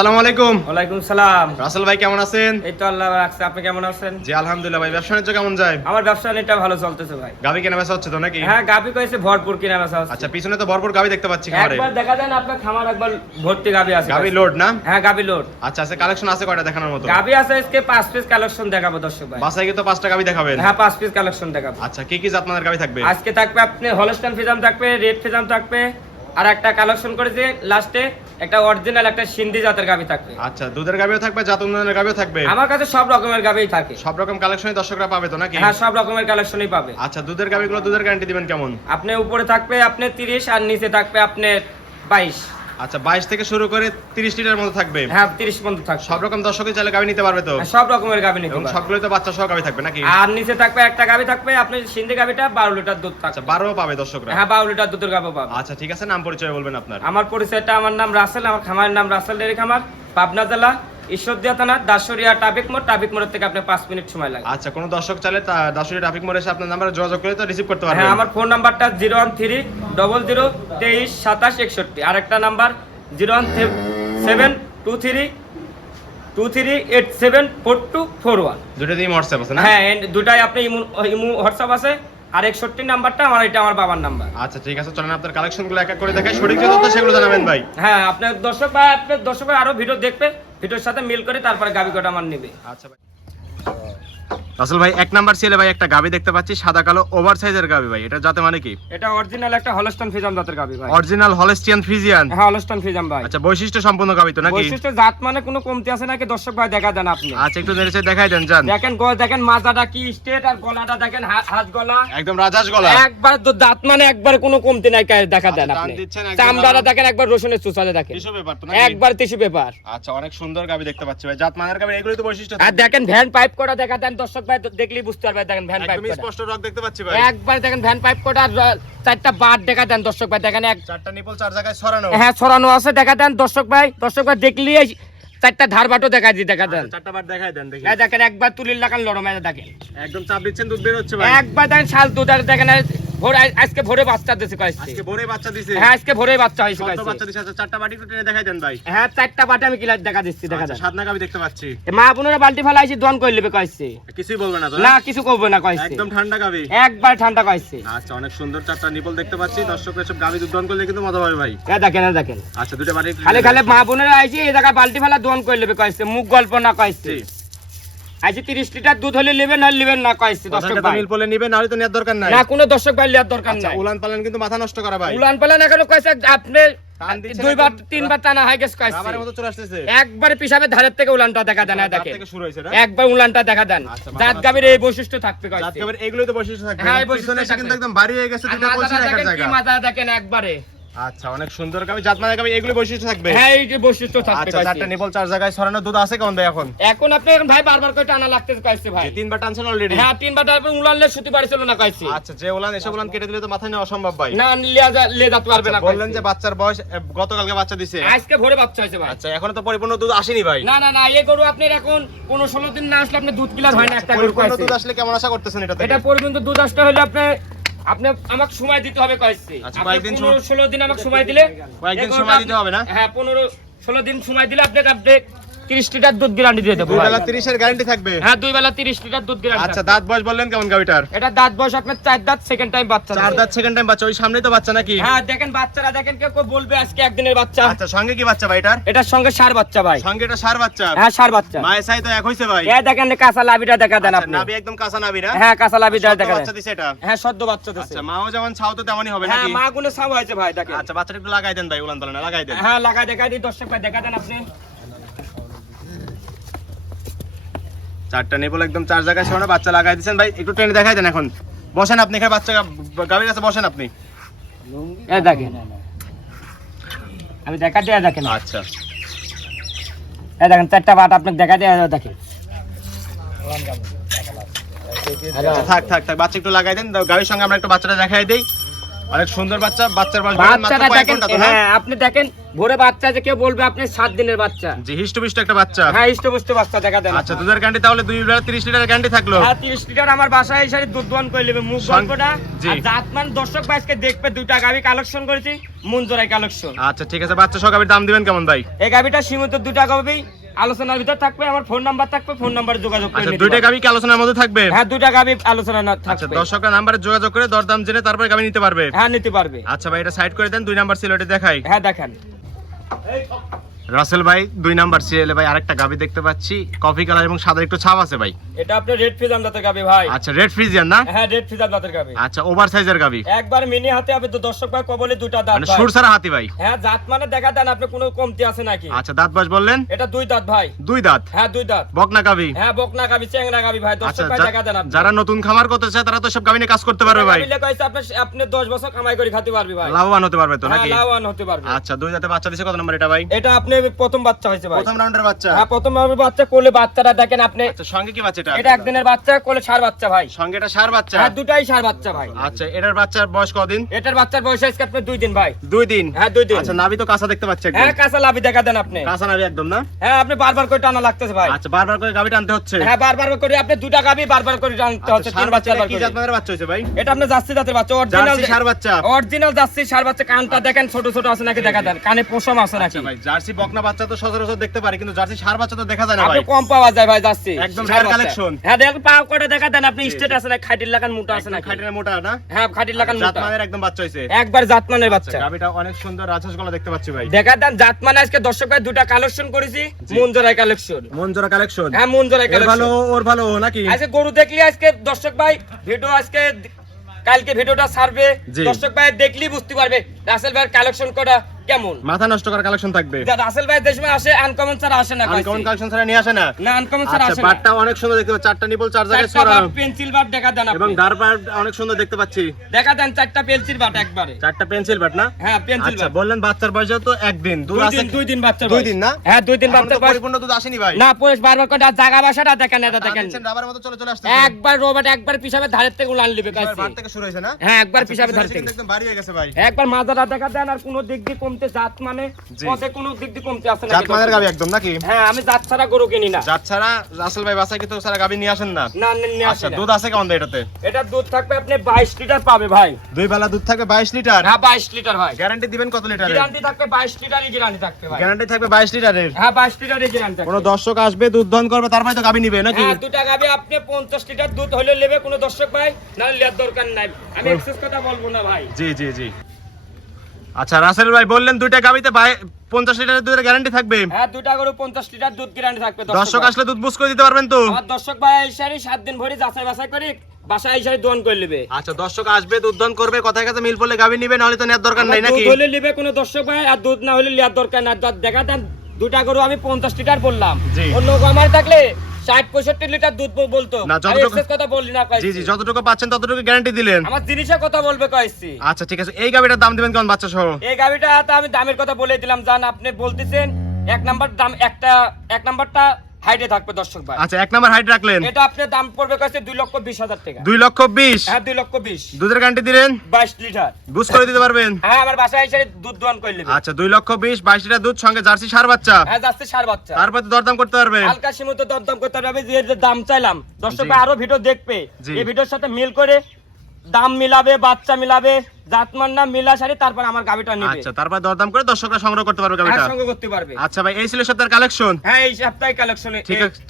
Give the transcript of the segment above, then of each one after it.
আসসালামু আলাইকুম। ওয়ালাইকুম সালাম। রাসেল ভাই কেমন আছেন? এই তো আল্লাহ রাখছে, আপনি কেমন আছেন? জি আলহামদুলিল্লাহ ভাই। ব্যবসা বাণিজ্য কেমন যায়? আমার ব্যবসা অনেকটা ভালো চলতেছে ভাই। গাবি কেনা বেচা হচ্ছে তো নাকি? হ্যাঁ, গাবি কইছে ভরপুর কিনা বেচা হচ্ছে। আচ্ছা, পিছনে তো ভরপুর গাবি দেখতে পাচ্ছি খামারে। একবার দেখা দেন আপনার খামার একবার ভর্তি গাবি আছে। গাবি লোড না? হ্যাঁ, গাবি লোড। আচ্ছা, আছে কালেকশন আছে কয়টা দেখানোর মতো? গাবি আছে আজকে 5 পিস কালেকশন দেখাবো দর্শক ভাই। বাসায় কি তো 5টা গাবি দেখাবেন? হ্যাঁ, 5 পিস কালেকশন দেখাবো। আচ্ছা, কি কি জাত মানের গাবি থাকবে? আজকে থাকবে আপনি হলস্টাইন ফ্রিজাম থাকবে, রেড ফ্রিজাম থাকবে, আর একটা কালেকশন করেছে লাস্টে একটা অরিজিনাল একটা সিন্ধি জাতের গাবি থাকবে। আচ্ছা, দুধের গাবিও থাকবে, জাত উন্নয়নের গাবিও থাকবে। আমার কাছে সব রকমের গাবিই থাকে। সব রকম কালেকশনই দর্শকরা পাবে তো নাকি? হ্যাঁ, সব রকমের কালেকশনই পাবে। আচ্ছা, দুধের গাবিগুলো দুধের গ্যারান্টি দিবেন কেমন? আপনি উপরে থাকবে আপনি 30 আর নিচে থাকবে আপনি 22। আচ্ছা, 22 থেকে শুরু করে 30 লিটার মতো থাকবে। হ্যাঁ, 30 পর্যন্ত থাকবে। সব রকম দর্শকই চাইলে গাবি নিতে পারবে তো? হ্যাঁ, সব রকমের গাবি নিতে এবং পারবে। সবগুলোই তো বাচ্চা সহ গাবি থাকবে নাকি? আর নিচে থাকবে একটা গাবি থাকবে আপনি সিন্ধি গাবিটা 12 লিটার দুধ থাকবে। আচ্ছা, 12 পাবে দর্শকরা? হ্যাঁ, 12 লিটার দুধের গাবি পাবে। আচ্ছা, ঠিক আছে, নাম পরিচয় বলবেন আপনার। আমার পরিচয়টা, আমার নাম রাসেল, আমার খামারের নাম রাসেল ডেয়ারি খামার, পাবনা জেলা, ঈশ্বরদীয়া থানা, দাসুরিয়া ট্রাফিক মোড় থেকে আপনি 5 মিনিট সময় লাগে। আচ্ছা, কোন দর্শক চাইলে দাসুরিয়া ট্রাফিক মোড়ে এসে আপনার নাম্বারে যোগাযোগ করে তো রিসিভ করতে পারবেন। হ্যাঁ, আমার ফোন নাম্বারটা 01300232761। আর একটা নাম্বার 0172323874241। দুটো দিয়ে হোয়াটসঅ্যাপ আছে না? হ্যাঁ, দুটাই আপনি ইমো হোয়াটসঅ্যাপ আছে। আর 61 নাম্বারটা এটা আমার বাবার নাম্বার। আচ্ছা, ঠিক আছে, চলেন আপনার কালেকশনগুলো এক এক করে দেখাই, সঠিক যে তথ্য সেগুলো জানাবেন ভাই। হ্যাঁ, আপনার দর্শক ভাই আরো ভিডিও দেখবে, ভিডিওর সাথে মিল করে তারপরে গাবি কটা আমার নেবে। আচ্ছা ভাই। রাসেল ভাই, 1 নাম্বার সিলে ভাই একটা গাবি দেখতে পাচ্ছি, সাদা কালো ওভার সাইজের গাবি ভাই। এটা জাতে মানে কি? এটা অরিজিনাল একটা হলস্টাইন ফ্রিজাম জাতের গাবি ভাই। Original Holstein Friesian? হ্যাঁ, হলস্টাইন ফ্রিজাম ভাই। আচ্ছা, বৈশিষ্ট্য সম্পন্ন গাবি তো নাকি? বৈশিষ্ট্য জাত মানে কোনো কমতি আছে নাকি দর্শক ভাই দেখা দেন আপনি। আচ্ছা, একটু নেড়ে দেখাই দেন জান। দেখেন মাথাটা কি স্ট্রেট, আর গলাটা দেখেন হাত গলা একদম রাজহাঁস গলা। একবার তো দাঁত মানে একবার কোনো কমতি নাই দেখা দেন আপনি। চামড়াটা দেখেন একবার রসুনের চুচালে দেখেন, টিস্যু পেপার তো নাকি? একবার টিস্যু পেপার। আচ্ছা, অনেক সুন্দর গাবি দেখতে পাচ্ছি ভাই। জাত মানের গাবি এগুলোই তো বৈশিষ্ট্য। আর দেখেন ভ্যান পাইপ কোটা দেখা দেন দর্শক ভাই, দেখলেই বুঝতে পারবে। দেখেন ভ্যান পাইপ একদম কোটা স্পষ্ট রক দেখতে পাচ্ছি ভাই। একবার দেখেন ভ্যান পাইপ কোটা, আর 4টা বার দেখা দেন দর্শক ভাই। দেখেন 4টা নিপল 4 জায়গায় ছড়ানো। হ্যাঁ, ছড়ানো আছে দেখা দেন দর্শক ভাই। দেখলেই 4টা ধার বাটো দেখা দেন। 4টা বার দেখাই দেন দেখি। দেখেন একবার তুলির লাগান লরম দেখেন, একদম চাপ দিচ্ছেন, দুধ বের হচ্ছে ভাই। একবার দেখেন শাল দুধ। আর দেখেন আজকে ভোরে বাচ্চা দিছে কয়েছে। আজকে ভোরে বাচ্চা দিছে? হ্যাঁ, আজকে ভোরে বাচ্চা হইছে কত কয়েছে। বাচ্চা দিছে? আচ্ছা, 4টা বাটি একটু টেনে দেখাই দেন ভাই। হ্যাঁ, 4টা বাটে আমি কিলা দেখা দিচ্ছি দেখা আচ্ছা, দেন। সাদনা গাবি দেখতে পাচ্ছি। মা বোনেরা বালতি ফেলাইছি দন কই লেবে কয়েছে। কিছুই বলবে না তো? না, কিছু করবে না কয়েছে। একদম ঠান্ডা গাবি, একবার ঠান্ডা কয়েছে। আচ্ছা, অনেক সুন্দর 4টা নিপল দেখতে পাচ্ছি। দর্শকরা সব গাবি দুধ দন করলে কিন্তু মজা পাবে ভাই। দেখেন আচ্ছা, দুটো বাটি খালি মা বোনেরা আইছি এই জায়গা বালতি ফেলা দন কই লেবে কয়েছে, মুখ গল্প না কয়েছে। আইছি 30 লিটার দুধ হলে নেবেন না কয়েছে দর্শক ভাই। মিল পলে নিবে, না হলে তো নেওয়ার দরকার নাই। না, কোনো দর্শক ভাই নেওয়ার দরকার আচ্ছা, নাই। উলান পালান কিন্তু মাথা নষ্ট করা ভাই। উলান পালান এখনো কয়েছে আপনি টান দিচ্ছেন 2বার 3বার টানা হয়ে গেছে কয়েছে। রাবারের মতো চলে আসতেছে। একবারে পিছাবের ধারের থেকে উলানটা দেখা দেন। দাঁত দেখেন থেকে শুরু হয়েছে না? একবার উলানটা দেখা দেন। আচ্ছা, দাঁত গাবির এই বৈশিষ্ট্য থাকবে জাত কয়েছে। গাবির এগুলোই তো বৈশিষ্ট্য থাকবে। হ্যাঁ, এই বৈশিষ্ট্য পিছনে এসে কিন্তু থাকবে। একদম ভারী হয়ে গেছে, আর দুটো কলসি মাথাটা রাখার দেখেন কি জায়গা। মাথা দেখেন একবারে। আচ্ছা, অনেক সুন্দর গাবি, জাত মানের গাবি এগুলো বৈশিষ্ট্য থাকবে। হ্যাঁ, এই যে বৈশিষ্ট্য থাকবে আচ্ছা, কয়েছে। 4টা নিপল 4 জায়গায় ছড়ানো। দুধ আছে কেমন ভাই এখন? এখন আপনি ভাই বারবার করে টানা লাগতেছে কয়েছে ভাই। 3বার টানছেন অলরেডি? হ্যাঁ, 3বার তারপর উলানলে সুতি বাড়ি ছিল না কয়েছে। আচ্ছা, যে উলান এসব উলান কেটে দিলে তো মাথায় নেওয়া অসম্ভব ভাই। না, লে যেতে পারবে না। আচ্ছা, বললেন যে বাচ্চার বয়স গতকালকে বাচ্চা দিছে। আজকে ভোরে বাচ্চা হয়েছে ভাই। আচ্ছা, এখনো তো পরিপূর্ণ দুধ আসেনি ভাই। না, এই গরু আপনার এখন 15-16 দিন না আসলে আপনি দুধ কিলার হয় না একটা গরু পরিপূর্ণ কয়েছে। দুধ আসলে কেমন আশা করতেছেন এটা থেকে? এটা পর্যন্ত দুধ আসতে হলে আপনি আমাকে সময় দিতে হবে কয়েছে। আচ্ছা, কয়েকদিন 15-16 দিন আমাকে সময় দিলে কয়েকদিন সময় দিতে হবে না? হ্যাঁ, 15-16 দিন সময় দিলে আপনি 30 লিটার দুধ গ্যারান্টি দিয়ে দেবো। দুই বেলা 30 এর গ্যারান্টি থাকবে? হ্যাঁ, 2 বেলা 30 লিটার দুধ গ্যারান্টি। আচ্ছা, দাঁত বয়স বললেন কেমন গাবিটার? এটা দাঁত বয়স আপনার 4 দাঁত, সেকেন্ড টাইম বাচ্চা। 4 দাঁত সেকেন্ড টাইম বাচ্চা। ওই সামনেই তো বাচ্চা নাকি? হ্যাঁ, দেখেন বাচ্চারা দেখেন, কেউ বলবে আজকে একদিনের বাচ্চা। আচ্ছা, সঙ্গে কি বাচ্চা ভাই এটার? এটার সঙ্গে ষাঁড় বাচ্চা ভাই। সঙ্গে এটা ষাঁড় বাচ্চা? হ্যাঁ, ষাঁড় বাচ্চা। মায়ের সাই তো এক হইছে ভাই। এই দেখেন কাঁচা লাভিটা দেখা দেন আচ্ছা, আপনি। নাভি একদম কাঁচা নাভি না? হ্যাঁ, কাঁচা লাভিটা সদ্য দেখা বাচ্চা দেন। দিছে এটা? হ্যাঁ, সদ্য বাচ্চা দিছে। আচ্ছা, মাও যেমন ছাও তো তেমনই হবে হ্যাঁ, নাকি? মা গুলো সব হয়েছে ভাই দেখেন। আচ্ছা, বাচ্চাটা একটু লাগাই দেন ভাই, উলান পালান লাগাই দেন। হ্যাঁ, দেখা দিই দর্শক ভাই, দেখা দেন আপনি। 4টা নিপল একদম 4 জায়গায় ছড়ানো, বাচ্চা লাগাই দিয়েছেন ভাই। একটু টেনে দেখাই দেন এখন। বসেন আপনি এখানে, বাচ্চা গাবির কাছে বসেন আপনি। এই দেখেন, আমি দেখা দিয়ে দেখেন। আচ্ছা, এই দেখেন 4টা বাট আপনাকে দেখা দিয়ে দেখেন। আচ্ছা, থাক বাচ্চা একটু লাগাই দেন। গাবির সঙ্গে আমরা একটু বাচ্চাটা দেখাই দেই। অনেক সুন্দর বাচ্চা, বাচ্চার বয়স বলেন মাত্র বাচ্চাটা কয়েক দেখেন, ঘন্টা তো না? হ্যাঁ আপনি দেখেন ভোরে বাচ্চা যে কেউ বলবে আপনি 7 দিনের বাচ্চা। জি হিষ্টপুষ্ট একটা বাচ্চা। হ্যাঁ ইষ্টপুষ্ট বাচ্চা দেখা দেন। আচ্ছা দুধের গ্যারান্টি তাহলে 2 বেলা 30 লিটারের গ্যারান্টি থাকলো। হ্যাঁ 30 লিটার আমার বাসায় এসে দুধ দোয়ান করে নেবে মুখ গল্পটা। জি। আর জাতমান দর্শক ভাই আজকে দেখবে দুইটা গাবি কালেকশন করেছি মনজোরাই কালেকশন। আচ্ছা ঠিক আছে, বাচ্চা সহ গাভীর দাম দিবেন কেমন ভাই? এই গাবিটা সীমিত দুইটা গাবি আলোচনার ভিতর থাকবে, আমার ফোন নাম্বার থাকবে, ফোন নাম্বারে যোগাযোগ করে আচ্ছা নিতে দুইটা পারবেন। গাভী কি আলোচনার মধ্যে থাকবে? হ্যাঁ দুইটা গাবি আলোচনা না আচ্ছা থাকবে। দর্শকরা নাম্বারে যোগাযোগ করে দরদাম জেনে তারপরে গাভী নিতে পারবে। হ্যাঁ নিতে পারবে। আচ্ছা ভাই এটা সাইড করে দেন, 2 নাম্বার সিলেটে দেখাই। হ্যাঁ দেখেন রাসেল ভাই 2 নাম্বার সিরিয়ালে ভাই আরেকটা গাভী দেখতে পাচ্ছি, কফি কালার এবং সাদা একটু ছাপ আছে ভাই। এটা আপনার রেড ফিজাম জাতের গাবি ভাই। আচ্ছা রেড ফ্রিজিয়ান না? হ্যাঁ রেড ফিজাম জাতের গাবি। আচ্ছা ওভার সাইজের গাভী, একবার মিনি হাতে হবে তো দর্শক ভাই কবলে দুইটা দাঁত মানে ভাই। সুরসারা হাতি ভাই। হ্যাঁ জাত মানে দেখা দেন আপনি কোনো কমতি আছে নাকি? আচ্ছা দাঁত বয়স বললেন? এটা 2 দাঁত ভাই। 2 দাঁত, হ্যাঁ 2 দাঁত। বকনা গাভী। হ্যাঁ বকনা গাবি চেংড়া গাবি ভাই। আচ্ছা দর্শক ভাই দেখা দেন আপনি। যারা নতুন খামার করতে চায় তারা তো সব গাভী নিয়ে কাজ করতে পারবে ভাই, গাবি লেখাইছে আপনি 10 বছর কামাই করে খেতে পারবি ভাই। লাভবান হতে পারবে তো হ্যাঁ নাকি? লাভবান হতে পারবে। আচ্ছা 2 দাঁতে বাচ্চা দিছে, কত নাম্বার এটা ভাই? এটা আপনি প্রথম বাচ্চা হয়েছে ভাই। প্রথম রাউন্ডের বাচ্চা। হ্যাঁ প্রথম বাচ্চা কোলে বাচ্চাটা দেখেন আপনি। আচ্ছা সঙ্গে কি বাচ্চা এটা? এটা একদিনের বাচ্চা কোলে ষাঁড় বাচ্চা ভাই। সঙ্গে এটা ষাঁড় বাচ্চা। হ্যাঁ দুটাই ষাঁড় বাচ্চা ভাই। আচ্ছা এটার বাচ্চার বয়স কতদিন? এটার বাচ্চার বয়স আজকে আপনার 2 দিন ভাই। 2 দিন। হ্যাঁ 2 দিন। আচ্ছা নাভি তো কাঁচা দেখতে পাচ্ছি একদম। হ্যাঁ কাঁচা লাভি দেখা দেন আপনি। কাঁচা নাভি একদম না? হ্যাঁ আপনি বারবার করে টানা লাগতেছে ভাই। আচ্ছা বারবার করে গাভী টানতে হচ্ছে। হ্যাঁ বারবার করে আপনি দুটা গাবি বারবার করে টানতে হচ্ছে। আচ্ছা, তিন ষাঁড় বাচ্চা বাচ্চাটা বারবার কি করে। জাতের বাচ্চা হইছে ভাই? এটা আপনার জার্সি জাতের বাচ্চা অরিজিনাল জার্সি ষাঁড় বাচ্চা। অরিজিনাল জার্সি ষাঁড় বাচ্চা। কানটা দেখেন ছোট ছোট আছে নাকি দেখা দেন, কানে পশম আছে নাকি। আচ্ছা ভাই জার্সি বকনা বাচ্চা তো সচরাচর দেখতে পারি, কিন্তু জার্সি ষাঁড় বাচ্চা তো দেখা যায় না আপনি ভাই। কম পাওয়া যায় ভাই জার্সি একদম ষাঁড় rare বাচ্চা। collection। হ্যাঁ দেখেন পাও করে দেখা দেন আপনি স্টেট আছে না, খাটির লাগান মোটা আছে নাকি। খাটিরা মোটা না? হ্যাঁ খাটির লাগান জাত মোটা মানের একদম বাচ্চা হইছে। একবার জাতমানের বাচ্চা। গাভীটা অনেক সুন্দর রাজহাঁস গলা দেখতে পাচ্ছি ভাই। দেখা দেন জাতমানে আজকে দর্শক ভাই দুটা কালেকশন করেছি মনজোরাই কালেকশন। মনজোরা কালেকশন। হ্যাঁ মনজোরাই এর ভালো কালেকশন। ওর ভালো নাকি? আজকে গরু দেখলি আজকে দর্শক ভাই ভিডিও আজকে কালকে ভিডিওটা ছাড়বে, জি। দর্শক ভাই দেখলি বুঝতে পারবে রাসেল ভাইয়ের কালেকশন করা কেমন। মাথা নষ্ট করার কালেকশন থাকবে। যা রাসেল ভাই দেশে আসে আনকমন ছাড়া আসে না কইছি। আনকমন কালেকশন ছাড়া নিয়ে আসে না? না আনকমন ছাড়া আচ্ছা আসে না। বাটটা অনেক সুন্দর দেখতে পাচ্ছি, 4টা নিপল 4 জায়গায় চারটা ছড়ানো পেন্সিল বাট দেখা দেন এবং আপনি। ডার পার অনেক সুন্দর দেখতে পাচ্ছি। দেখা দেন 4টা পেন্সিল বাট একবারে। 4টা পেন্সিল বাট না? হ্যাঁ পেন্সিল আচ্ছা বাট। বললেন বাচ্চার বয়স তো 1 দিন, দুধ আছে 2 দিন বাচ্চা 2 দিন না? হ্যাঁ 2 দিন এখনো বাচ্চা তো বয়স। পরিপূর্ণ দুধ আসেনি ভাই। না পুরো বারবার করে জায়গা বাসাটা দেখেন, এটা দেখেন রাবারের মতো চলে আসছে। একবার রোবট একবার পিছাবে ধারের থেকে উলান লিবে এবার কাছে। ভাত থেকে শুরু হয়েছে না? হ্যাঁ একবার আচ্ছা, পিছাবে ধার পিছনে থেকে কিন্তু একদম ভারী হয়ে গেছে ভাই। একবার মাজাটা দেখা দেন আর কোনো দিক দিয়ে কমতে জাত মানে জি। পথে কোনো দিক দিয়ে কমতে আসে না। জাত মানের গাভী একদম নাকি? হ্যাঁ আমি জাত ছাড়া গরু কিনি না। জাত ছাড়া রাসেল ভাই বাসায় কি তো সারা গাভী নিয়ে আসেন না? না নিয়ে আচ্ছা আসি না। দুধ আছে কেমন ভাই এটাতে? এটা দুধ থাকবে আপনি 22 লিটার পাবে ভাই। 2 বেলা দুধ থাকবে 22 লিটার। হ্যাঁ 22 লিটার ভাই। গ্যারান্টি দিবেন কত লিটারের? গ্যারান্টি থাকবে 22 লিটারই গ্যারান্টি থাকবে ভাই। গ্যারান্টি থাকবে 22 লিটারের। হ্যাঁ 22 লিটারই গ্যারান্টি থাকবে। কোন দর্শক আসবে দুধ দহন করবে তারপরে তো গাভী নিবে নাকি? হ্যাঁ দুটা গাবি আপনি 50 লিটার দুধ হলে নেবে কোনো দর্শক ভাই, না লেয়ার দরকার নাই। আমি এক্সেস কথা বলবো না ভাই। জি জি জি। আচ্ছা রাসেল ভাই বললেন দুইটা গাভীতে 50 লিটারের দুধের গ্যারান্টি থাকবে। হ্যাঁ দুটা গরু 50 লিটার দুধ গ্যারান্টি থাকবে দর্শক ভাই। আসলে দুধ বুঝ করে দিতে পারবেন তো? আমার দর্শক ভাই ইশারি 7 দিন ভরি যাচাই বাছাই করে বাসায় ইশারি দোন করে নেবে। আচ্ছা দর্শক আসবে দুধ দহন করবে, কথার কাছে মিল পড়লে গাভী নিবে, নাহলে তো নেওয়ার দরকার নাই নাকি? দুধ হলে নেবে কোনো দর্শক ভাই, আর দুধ না হলে নেওয়ার দরকার নাই। দেখা দেন দুটা গরু আমি 50 লিটার বললাম, জি। অন্য আমার থাকলে 60-65 লিটার দুধ বলতো। না, আমি যতটুকু- এক্সেস কথা বলি না কইছি। জি জি যতটুকু পাচ্ছেন ততটুকু গ্যারান্টি দিলেন। আমার জিনিসের কথা বলবে কইছি। আচ্ছা ঠিক আছে, এই গাভীটার দাম দিবেন কেমন বাচ্চা সহ? এই গাবিটা তো আমি দামের কথা বলে দিলাম, জান আপনি বলতেছেন এক নাম্বার দাম এক নাম্বারটা হাইটে থাকবে দর্শক ভাই। আচ্ছা 1 নাম্বার হাইট রাখলেন, এটা আপনার দাম পড়বে কাছে 2,20,000 টাকা। 2,20,000। হ্যাঁ 2,20,000। দুধের গ্যারান্টি দিলেন 22 লিটার। বুঝ করে দিতে পারবেন? হ্যাঁ আমার বাসায় এসে দুধ দোয়ান করে নেবে। আচ্ছা 2,20,000 22 লিটার দুধ সঙ্গে জার্সি ষাঁড় বাচ্চা, হ্যাঁ যাচ্ছে ষাঁড় বাচ্চা। তারপর তো দরদাম করতে পারবেন। হালকা সীমিত দরদাম করতে হবে, যে দাম চাইলাম দর্শক জি। ভাই আরো ভিডিও দেখবে, জি। এই ভিডিওর সাথে মিল করে দাম মিলাবে, বাচ্চা মিলাবে, জাতমান না মিলা সারি তারপর আমার গাবিটা নিবে। আচ্ছা তারপর দরদাম করে দর্শকরা সংগ্রহ করতে পারবে হ্যাঁ গাবিটা। সঙ্গে করতে পারবে। আচ্ছা ভাই এই ছিল সপ্তাহের কালেকশন। হ্যাঁ এই সপ্তাহে কালেকশনে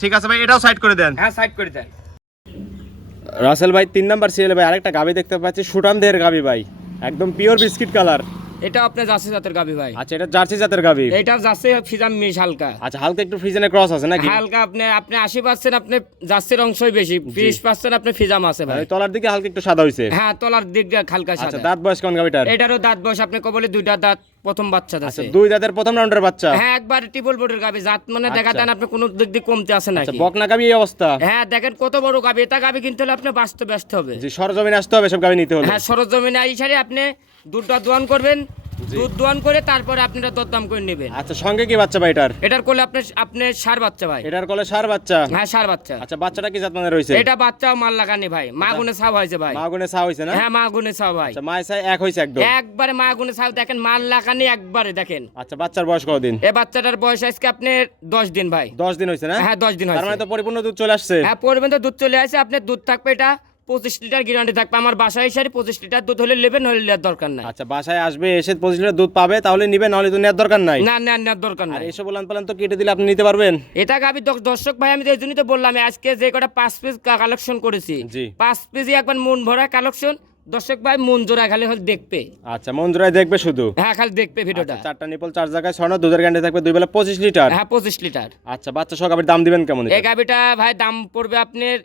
ঠিক আছে ভাই এটাও সাইড করে দেন। হ্যাঁ সাইড করে দেন। রাসেল ভাই 3 নাম্বার সিরিয়ালে ভাই আরেকটা গাবি দেখতে পাচ্ছি, সুটান দেহের গাবি ভাই, একদম পিওর বিস্কিট কালার। এটা আপনার জার্সি জাতের গাবি ভাই। আচ্ছা এটা জার্সি জাতের গাবি। এটা জার্সি ফিজাম মিশ হালকা। আচ্ছা হালকা একটু ফ্রিজেনের ক্রস আছে নাকি? হালকা আপনি 80% আপনি জার্সির অংশই বেশি, 20% আপনি ফিজাম আছে ভাই। ওই তলার দিকে হালকা একটু সাদা হইছে। হ্যাঁ তলার দিক দিয়ে হালকা আচ্ছা সাদা। দাঁত বয়স কোন গাবিটার? এটারও দাঁত বয়স আপনি কবলে দুইটা দাঁত, প্রথম বাচ্চা আচ্ছা আছে। 2 দাঁতের প্রথম রাউন্ডের বাচ্চা। হ্যাঁ একবার টিপল বোর্ডের গাবি, জাত মানে দেখা আচ্ছা। দেন আপনি কোন দিক দিয়ে কমতে আছে আচ্ছা নাকি। বকনা গাবি এই অবস্থা। হ্যাঁ দেখেন কত বড় গাবি, এটা গাবি কিনতে হলে আপনি বাঁচতে ব্যস্ত হবে। জি সরজমিনে আসতে হবে সব গাবি নিতে হলে। হ্যাঁ সরজমিনে আইসারে আপনি দুধটা দোয়ান করবেন, দুধ দোয়ান করে তারপরে আপনারা দরদাম করে নেবেন। আচ্ছা, সঙ্গে কি বাচ্চা ভাই এটার? এটার কোলে আপনার ষাঁড় বাচ্চা ভাই। এটার কোলে ষাঁড় বাচ্চা? হ্যাঁ, ষাঁড় বাচ্চা। আচ্ছা, বাচ্চাটা কি জাত মানের রয়েছে? এটা বাচ্চাও মাল লাগানি ভাই, মা গুনে ছাও হয়েছে ভাই। মা গুনে ছাও হয়েছে না? হ্যাঁ, মা গুনে ছাও ভাই। আচ্ছা, মায় ছাই এক হয়েছে একদম? একবারে মা গুনে ছাও, দেখেন মাল লাগানি একবারে দেখেন। আচ্ছা, বাচ্চার বয়স কতদিন? এই বাচ্চাটার বয়স আজকে আপনার 10 দিন ভাই। 10 দিন হয়েছে না? হ্যাঁ, 10 দিন তার হয়েছে। মানে তো পরিপূর্ণ দুধ চলে আসছে? হ্যাঁ, পরিমাণ দুধ চলে আসে। আপনার দুধ থাকবে এটা 25 লিটার গ্যারান্টি থাকবে। আমার বাসায় এসে 25 লিটার দুধ হলে নেবেন, হলে নেওয়ার দরকার নাই। আচ্ছা, বাসায় আসবে, এসে 25 লিটার দুধ পাবে, তাহলে নিবে, নাহলে তো নেওয়ার দরকার নাই। না, নেওয়ার দরকার আর নাই। এসব বলান পালান তো কেটে দিলে আপনি নিতে পারবেন? এটা গাবি দর্শক ভাই, আমি এই জন্যই তো বললাম আজকে যে কটা 5 পিস কালেকশন করেছি, জি। 5 পিসই একবার মন ভরা কালেকশন। দর্শক ভাই মন জোড়া খালি হল দেখবে। আচ্ছা, মঞ্জুরায় দেখবে শুধু? হ্যাঁ, খালি দেখবে ভিডিওটা। আচ্ছা, 4টা নিপল 4 জায়গায় ছড়ানো, দুধের গ্যারান্টি থাকবে 2 বেলা 25 লিটার? হ্যাঁ, 25 লিটার। আচ্ছা, বাচ্চা সহ গাভীর দাম দিবেন কেমন? এই গাবিটা ভাই দাম পড়বে আপনার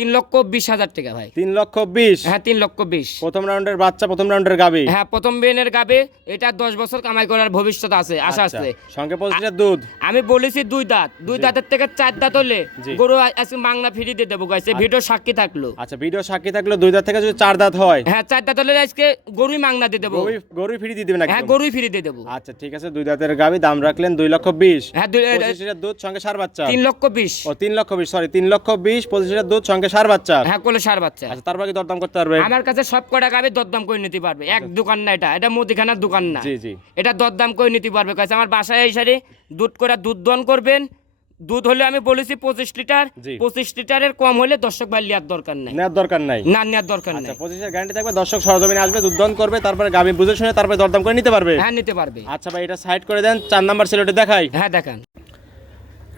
3,20,000 টাকা ভাই। 3,20,000? হ্যাঁ, 3,20,000। প্রথম রাউন্ডের বাচ্চা, প্রথম রাউন্ডের গাভী? হ্যাঁ, প্রথম বেনের গাবে। এটা 10 বছর কামাই করার ভবিষ্যৎ আছে, আশা আচ্ছা, আছে। সঙ্গে 25 লিটার দুধ? আমি বলেছি 2 দাঁত, 2 দাঁতের থেকে 4 দাঁত হলে জি। গরু আজকে মাংনা ফ্রি দিয়ে দেবো গাইছে। ভিডিও সাক্ষী থাকলো। আচ্ছা, ভিডিও সাক্ষী থাকলো 2 দাঁত থেকে যদি 4 দাঁত হয়? হ্যাঁ, 4 দাঁত হলে আজকে গরুই মাংনা দিয়ে দেবো। গরুই ফ্রি দিয়ে দিবেন হ্যাঁ, একদম? গরুই ফ্রি দিয়ে দেবো। আচ্ছা, ঠিক আছে, 2 দাঁতের গাভী, দাম রাখলেন 2,20,000। হ্যাঁ, 25 লিটার দুধ সঙ্গে ষাঁড় বাচ্চা? 3,20,000। ও 3,20,000, সরি 3,20,000, 25 লিটার দুধ সঙ্গে ষাঁড় বাচ্চা? হ্যাঁ, কোলে ষাঁড় বাচ্চা। আচ্ছা, তারপর কি দরদাম করতে পারবে? আমার কাছে সব কটা গাবে দরদাম করে নিতে পারবে। এক দোকান না, এটা মুদিখানার দোকান না। জি, জি। এটা দরদাম করে নিতে পারবে কাছে। আমার বাসায় এই সারি দুধ করে দুধ দন করবেন। দুধ হলে আমি বলেছি 25 লিটার। জি। 25 লিটারের কম হলে দর্শক ভাই নেওয়ার দরকার নাই। নেওয়ার দরকার নাই? না, নেওয়ার দরকার আচ্ছা, নাই। 25 এর গ্যারান্টি থাকবে, দর্শক সরজমিনে আসবে, দুধ দহন করবে, তারপরে গাভী বুঝে শুনে তারপরে দরদাম করে নিতে পারবে? হ্যাঁ, নিতে পারবে। আচ্ছা ভাই, এটা সাইড করে দেন, 4 নাম্বার সিলেটে দেখাই। হ্যাঁ, দেখান।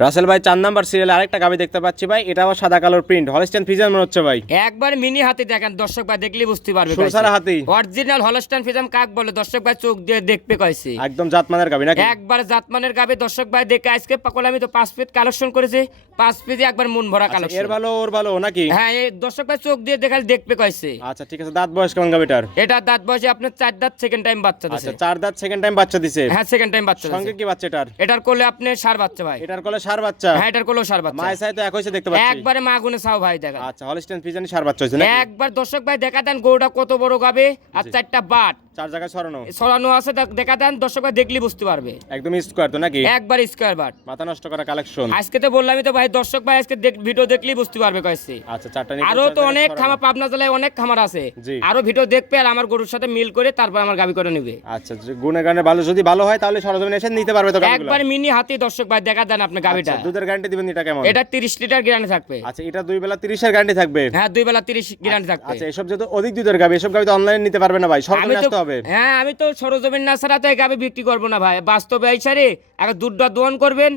রাসেল ভাই, 4 নাম্বার সিরিয়ালে আরেকটা গাভী দেখতে পাচ্ছি ভাই, এটা আবার সাদা কালোর প্রিন্ট, হলস্টাইন ফ্রিজিয়ান মনে হচ্ছে ভাই। একবার মিনি হাতি দেখেন, দর্শক ভাই দেখলেই বুঝতে পারবে। সুরসারা হাতি? অরিজিনাল হলস্টাইন ফ্রিজিয়ান কাক বলে, দর্শক ভাই চোখ দিয়ে দেখবে কইছে। একদম জাতমানের গাভী নাকি? একবার জাতমানের গাবে দর্শক ভাই দেখে আজকে পাকলে আমি তো 5 পিস কালেকশন করেছি। 5 পিসে একবার মন ভরা আচ্ছা, কালেকশন। এর ভালো ওর ভালো নাকি? হ্যাঁ, এই দর্শক ভাই চোখ দিয়ে দেখালে দেখবে কইছে। আচ্ছা, ঠিক আছে, দাঁত বয়স কেমন গাভীটার? এটা দাঁত বয়সে আপনার 4 দাঁত, সেকেন্ড টাইম বাচ্চা দিছে। আচ্ছা, 4 দাঁত সেকেন্ড টাইম বাচ্চা দিছে? হ্যাঁ, সেকেন্ড টাইম বাচ্চা সঙ্গে দিছে। কি বাচ্চা এটার? এটার কোলে আপনি ষাঁড় বাচ্চা ভাই। এটার কোলে ষাঁড় বাচ্চা? হ্যাঁ, এটার কোলেও ষাঁড় বাচ্চা। মায়ের সাথে তো এক হইছে দেখতে পাচ্ছি? একবারে মা গুনে চাও ভাই দেখা। আচ্ছা, হলস্টাইন ফ্রিজিয়ান ষাঁড় বাচ্চা হইছে নাকি? একবার দর্শক ভাই দেখা দেন গরুটা কত বড় গাবে আর 4টা বাট 4 জায়গায় ছড়ানো? ছড়ানো আছে, দেখা দেন দর্শক ভাই দেখলে বুঝতে পারবে। একদম স্কোয়ার তো নাকি? একবার স্কয়ার বাট। মাথা নষ্ট করা কালেকশন। আজকে তো বললামই তো ভাই, দর্শক ভাই আজকে ভিডিও দেখলেই বুঝতে পারবে কইছে। আচ্ছা, 4টা নিয়ে আরো তো অনেক খামার, পাবনা জেলায় অনেক খামার আছে। জি। আরো ভিডিও দেখবে আর আমার গরুর সাথে মিল করে তারপর আমার গাবি করে নেবে। আচ্ছা, গুণে গানে ভালো, যদি ভালো হয় তাহলে সরজমিনে এসে নিতে পারবে তো গাভীগুলো? একবার মিনি হাতি দর্শক ভাই দেখা দেন আপনি গাবিটা। আচ্ছা, দুধের গ্যারান্টি দিবেন এটা কেমন? এটা 30 লিটার গ্যারান্টি থাকবে। আচ্ছা, এটা 2 বেলা 30 এর গ্যারান্টি থাকবে? হ্যাঁ, 2 বেলা 30 গ্যারান্টি থাকবে। আচ্ছা, এসব যেহেতু অধিক দুধের গাভী, এসব গাভী তো অনলাইনে নিতে পারবে না ভাই, সরজমিনে আসতে হবে? হ্যাঁ, আমি তো সরজমিন না ছাড়া তো এই গাবি বিক্রি করবো না ভাই। বাস্তবে এই সারে আগে দুধটা দোয়ান করবেন।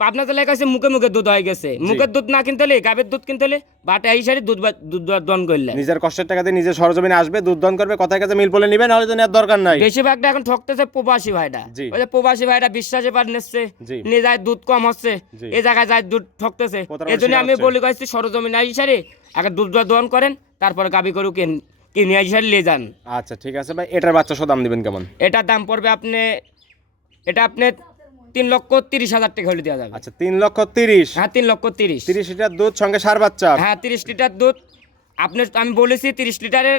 পাবনা জেলায় কাছে মুখে মুখে দুধ হয়ে গেছে। মুখের দুধ না কিনতে হলে গাবের দুধ কিনতে হলে বাটে এই সারে দুধ দোয়ান করলে নিজের কষ্টের টাকা দিয়ে নিজের সরজমিনে আসবে, দুধ দহন করবে, কথায় কাছে মিল বলে নিবে, নাহলে তো নেওয়ার দরকার নাই। বেশিরভাগটা এখন ঠকতেছে প্রবাসী ভাইটা। জি। ওই যে প্রবাসী ভাইটা বিশ্বাসে পার নিচ্ছে, জি। নিয়ে যায় দুধ কম হচ্ছে, জি। এই জায়গায় যায় দুধ ঠকতেছে। প্রতারণার এই জন্য শিকার আমি হচ্ছে। বলি কইছি সরজমিন এই সারে আগে দুধটা দোয়ান করেন, তারপরে গাবি গরু কিনে এই সারে নিয়ে যান। আচ্ছা, ঠিক আছে ভাই, এটার বাচ্চা সহ দাম দিবেন কেমন? এটার দাম পড়বে এটা আপনি 3,30,000 টাকা হলে দেওয়া যাবে। আচ্ছা, 3,30,000? হ্যাঁ, 3,30,000। 30 লিটার দুধ সঙ্গে ষাঁড় বাচ্চা? হ্যাঁ, 30 লিটার দুধ। আমি বলেছি 30 লিটারের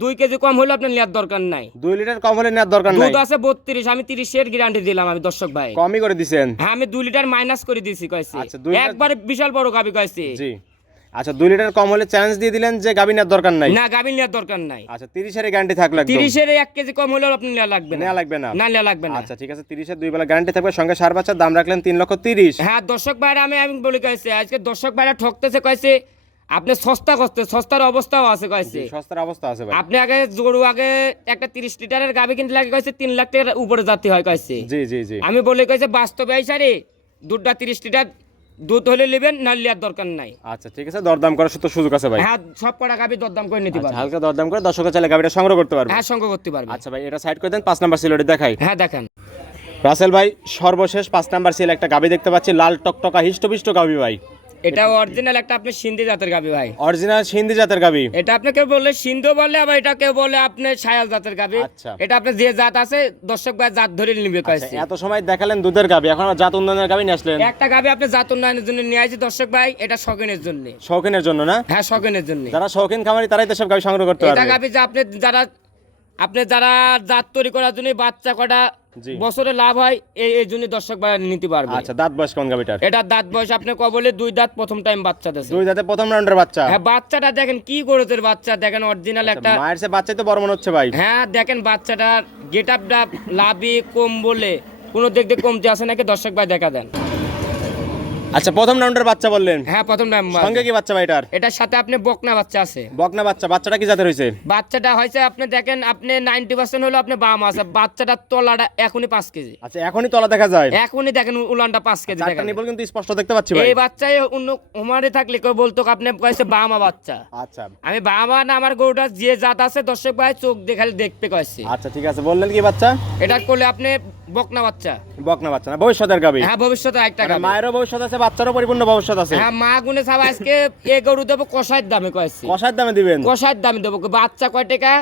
2 কেজি কম হলে আপনার নেওয়ার দরকার নাই। 2 লিটার কম হলে নেওয়ার দরকার নাই? দুধ আছে 32, আমি 30 এর গ্যারান্টি দিলাম আমি দর্শক ভাই। কমই করে দিছেন? হ্যাঁ, আমি 2 লিটার মাইনাস করে দিয়েছি কইছি। আচ্ছা, 2 লিটার একবার বিশাল বড় গাবি কইছি। জি। আচ্ছা, 2 লিটার কম হলে চ্যালেঞ্জ দিয়ে দিলেন যে গাভী নেওয়ার দরকার নাই? না, গাবি নেওয়ার দরকার নাই। আচ্ছা, 30 এর গ্যারান্টি থাকলো একদম? 30 এর 1 কেজি কম হলেও আপনি নেওয়া লাগবে না। নেওয়া লাগবে না? না, নেওয়া লাগবে না। আচ্ছা, ঠিক আছে, 30 এর 2 বেলা গ্যারান্টি থাকবে, সঙ্গে ষাঁড় বাচ্চার দাম রাখলেন 3,30,000। হ্যাঁ, দর্শক ভাইরা আমি বলি কইছি আজকে দর্শক ভাইরা ঠকতেছে কইছে আপনি সস্তা করতে, সস্তার অবস্থাও আছে কইছে। সস্তার অবস্থা আছে ভাই? আপনি আগে গরু আগে একটা 30 লিটারের গাবি কিনতে লাগে কইছে 3 লাখ টাকার উপরে জাতি হয় কইছে। জি, জি, জি। আমি বলে কইছে বাস্তবে এই সারে দুধটা 30 লিটার দুধ হলে নেবেন, না নেওয়ার দরকার নাই। আচ্ছা, ঠিক আছে, দরদাম করার তো সুযোগ আছে ভাই? হ্যাঁ, সব কটা গাবি দরদাম করে নিতে আচ্ছা, পারবে। হালকা দরদাম করে দর্শকের চাইলে গাভীটা সংগ্রহ করতে পারবে? হ্যাঁ, সংগ্রহ করতে পারবে। আচ্ছা ভাই, এটা সাইড করে দেন, 5 নাম্বার সিলেটে দেখাই। হ্যাঁ, দেখেন। রাসেল ভাই, সর্বশেষ 5 নাম্বার সিল একটা গাভী দেখতে পাচ্ছি, লাল টকটকা হিষ্টপিষ্ট গাভী ভাই। এটা অরিজিনাল একটা আপনি সিন্ধি জাতের গাবি ভাই। অরিজিনাল সিন্ধি জাতের গাভী? এটা আপনি কেউ বললে সিন্ধু বলে, আবার এটা কেউ বলে আপনি সায়াল জাতের গাবি। আচ্ছা। এটা আপনি যে জাত আছে দর্শক ভাই জাত ধরে নিবে কইছে। এত সময় দেখালেন দুধের গাভী, এখন আবার জাত উন্নয়নের গাভী নিয়ে আসলেন? একটা গাবি আপনি জাত উন্নয়নের জন্য নিয়ে আসি দর্শক ভাই, এটা শৌখিনের জন্য। শৌখিনের জন্য না? হ্যাঁ, শৌখিনের জন্য। যারা শৌখিন খামারি তারাই তো সব গাভী সংগ্রহ করতে এটা পারবে? গাবি যে আপনি যারা আপনি যারা জাত তৈরি করার জন্য বাচ্চা কটা জি। বছরে লাভ হয় এই জন্য দর্শক ভাই নিতে পারবে। আচ্ছা, দাঁত বয়স কোন গাবিটার? এটা দাঁত বয়স আপনি বলে 2 দাঁত, প্রথম টাইম বাচ্চা দিয়েছে। 2 দাঁতে প্রথম রাউন্ডের বাচ্চা। হ্যাঁ, বাচ্চাটা দেখেন কি করেছে, বাচ্চা দেখেন অরিজিনাল একটা। মায়ের সে বাচ্চাই তো বড় মনে হচ্ছে ভাই। হ্যাঁ দেখেন বাচ্চাটার গেটআপটা লাভি কম বলে কোনো দিক দিয়ে কমতে আসে নাকি দর্শক ভাই দেখা দেন। আচ্ছা, প্রথম রাউন্ডের বাচ্চা বললেন? হ্যাঁ, প্রথম টাইম। সঙ্গে কি বাচ্চা ভাই এটার? এটার সাথে আপনি বকনা বাচ্চা আছে। বকনা বাচ্চা। বাচ্চাটা কি জাতের হইছে? বাচ্চাটা হয়েছে আপনি দেখেন, আপনি 90% হলো আপনি বাম আছে। বাচ্চাটার তলাটা এখনই 5 কেজি। আচ্ছা, এখনই তলা দেখা যায়? এখনই দেখেন উলানটা 5 কেজি চারটা দেখেন। নিবল কিন্তু স্পষ্ট দেখতে পাচ্ছি ভাই। এই বাচ্চাই অন্য উমারে থাকলে কেউ বলতো আপনি কইছে বামা বাচ্চা। আচ্ছা আমি বাবা না, আমার গরুটা যে জাত আছে দর্শক ভাই চোখ দেখালে দেখতে কইছে। আচ্ছা, ঠিক আছে। বললেন কি বাচ্চা? এটা করলে আপনি বকনা বাচ্চা। বকনা বাচ্চা না, ভবিষ্যতের গাবি? হ্যাঁ, ভবিষ্যতে একটা মানে গাভী। মায়েরও ভবিষ্যৎ আছে, বাচ্চারও পরিপূর্ণ ভবিষ্যৎ আছে। হ্যাঁ, মা গুনে সব আজকে এই গরু দেবো কষাইয়ের দামে কয়েছি। কষার দামে দিবেন? কষাইয়ের দামে দেবো। বাচ্চা কয় টাকা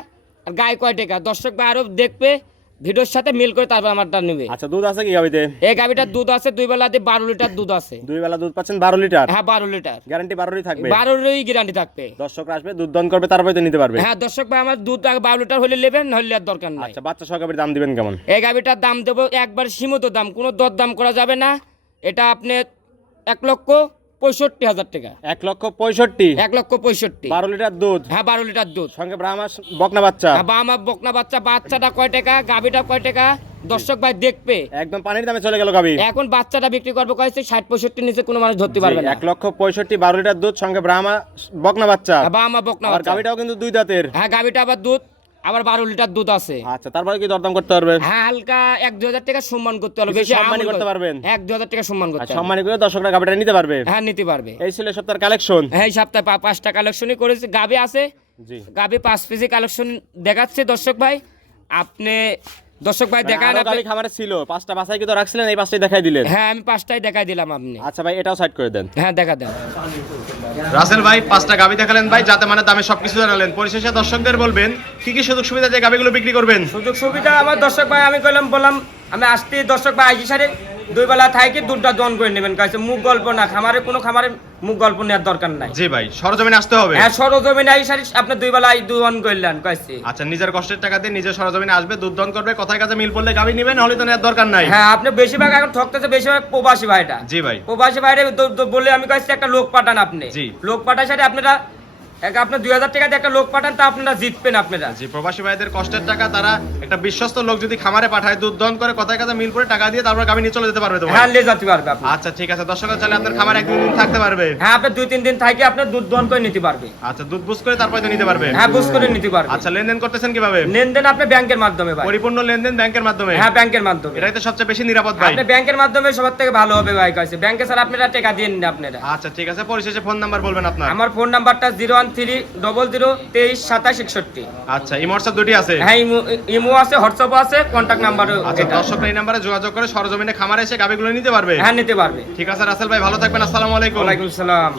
আর গায়ে কয় টাকা দর্শক ভাই আরো দেখবে, ভিডিওর সাথে মিল করে তারপর আমারটা নেবে। আচ্ছা, দুধ আছে কি গাবিতে? এই গাভীটার দুধ আছে 2 বেলাতে 12 লিটার দুধ আছে। 2 বেলা দুধ পাচ্ছেন 12 লিটার? হ্যাঁ, 12 লিটার গ্যারান্টি 12ই থাকবে? 12রই গ্যারান্টি থাকবে। দর্শক আসবে, দুধ দন করবে, তারপরে তো নিতে পারবে? হ্যাঁ দর্শক ভাই, আমার দুধ 12 লিটার হলে নেবেন, হলে আর দরকার নাই। আচ্ছা, বাচ্চা সহ গাবির দাম দিবেন কেমন? এই গাভীটার দাম দেবো একবার সীমিত দাম, কোনো দরদাম করা যাবে না। এটা আপনি 1,65,000 টাকা। 1,65,000? 1,65,000। 12 লিটার দুধ? হ্যাঁ, 12 লিটার দুধ সঙ্গে ব্রাহ্মা বকনা বাচ্চা? হ্যাঁ, বা আমার বকনা বাচ্চা। বাচ্চাটা কয় টাকা, গাভীটা কয় টাকা দর্শক ভাই দেখবে। একদম পানির দামে চলে গেল গাবি। এখন বাচ্চাটা বিক্রি করবো কয়েছে 60-65 নিচে কোনো মানুষ ধরতে পারবে না। 1,65,000, 12 লিটার দুধ, সঙ্গে ব্রাহ্মা বকনা বাচ্চা। বা আমার বকনা আর বাচ্চা। গাবিটাও কিন্তু 2 দাঁতের? হ্যাঁ, গাভীটা আবার দুধ আবার 12 লিটার দুধ আছে। আচ্ছা, তারপরে কি দরদাম করতে পারবে? হ্যাঁ, হালকা 1-2 হাজার টাকা সম্মান করতে হবে, কিছু বেশি সম্মানী আমল করতে পারবেন? 1-2 হাজার টাকা সম্মান করতে হবে। সম্মানী করে দর্শকরা গাবিটা নিতে পারবে? হ্যাঁ, নিতে পারবে। এই ছিল সপ্তাহের কালেকশন। হ্যাঁ, এই সপ্তাহে 5টা কালেকশনই করেছি। গাভী আছে, জি। গাভী 5 পিসি কালেকশন দেখাচ্ছে দর্শক ভাই। আপনি দর্শক ভাই দেখান। আরো গাবি খামারে ছিল 5টা, বাছাই কি তো রাখছিলেন, এই 5টাই দেখাই দিলেন? হ্যাঁ, আমি 5টাই দেখাই দিলাম আপনি। আচ্ছা ভাই, এটাও সাইড করে দেন। হ্যাঁ, দেখা দেন। রাসেল ভাই 5টা গাবি দেখালেন ভাই, যাতে মানে দামে সবকিছু জানালেন। পরিশেষে দর্শকদের বলবেন কি কি সুযোগ সুবিধা যে গাবিগুলো বিক্রি করবেন? সুযোগ সুবিধা আমার দর্শক ভাই আমি বললাম আমি আসতে দর্শক ভাই আইসি সারে 2 বেলা থাকি দুধটা দন করে নেবেন। কাছে মুখ গল্প না, খামারে মুখ গল্প নেওয়ার দরকার নাই। জি ভাই, সরজমিনে আসতে হবে? হ্যাঁ, সরজমিনে আইসি সারে আপনি 2 বেলা দন করলেন কাছে। আচ্ছা, নিজের কষ্টের টাকা দিয়ে নিজের সরজমিনে আসবে, দুধ দন করবে, কথায় কাছে মিল পড়লে গাবি নেবেন, হলে তো নেওয়ার দরকার নাই। হ্যাঁ, আপনি বেশিরভাগ এখন ঠকতেছে বেশিরভাগ প্রবাসী ভাইটা। জি ভাই। প্রবাসী ভাইরে বলে আমি কাছে একটা লোক পাঠান আপনি। জি। লোক পাঠার সাথে আপনারা আপনার 2,000 টাকা দিয়ে একটা লোক পাঠান, তা আপনারা জিতবেন আপনারা। জি, প্রবাসী ভাইদের কষ্টের টাকা তারা একটা বিশ্বস্ত লোক যদি খামারে পাঠায়, দুধ দন করে, কথায় কাছে মিল পড়ে টাকা দিয়ে তারপর গাবি নিয়ে চলে যেতে পারবে তো ভাই? হ্যাঁ, লে যেতে পারবে আপনি। আচ্ছা, ঠিক আছে। দর্শকরা চাইলে আপনার খামারে 1-2 দিন থাকতে পারবে? হ্যাঁ, আপনি 2-3 দিন থাকি আপনার দুধ দন করে নিতে পারবে। আচ্ছা, দুধ বুঝ করে তারপরে তো নিতে পারবে? হ্যাঁ, বুঝ করে নিতে পারবে। আচ্ছা, লেনদেন করতেছেন কিভাবে? লেনদেন আপনি ব্যাংকের মাধ্যমে ভাই। পরিপূর্ণ লেনদেন ব্যাংকের মাধ্যমে? হ্যাঁ, ব্যাংকের মাধ্যমে। এটাই তো সবচেয়ে বেশি নিরাপদ ভাই। আপনি ব্যাংকের মাধ্যমে সবার থেকে ভালো হবে ভাই কাছে। ব্যাংকে স্যার আপনারা টাকা দিয়ে নিন আপনারা। আচ্ছা, ঠিক আছে। পরিশেষে ফোন নাম্বার বলবেন আপনার? আমার ফোন নাম্বারটা 01300232761। আচ্ছা, ইমোটসব দুটি আছে? হ্যাঁ, ইমো আছে, হোয়াটসঅ্যাপ আছে, কন্টাক্ট নাম্বারও আচ্ছা, এটা। দর্শকরা এই নাম্বারে যোগাযোগ করে সরজমিনে খামারে এসে গাবিগুলো নিতে পারবে? হ্যাঁ, নিতে পারবে। ঠিক আছে রাসেল ভাই, ভালো থাকবেন। আসসালামু আলাইকুম। ওয়ালাইকুম আসসালাম।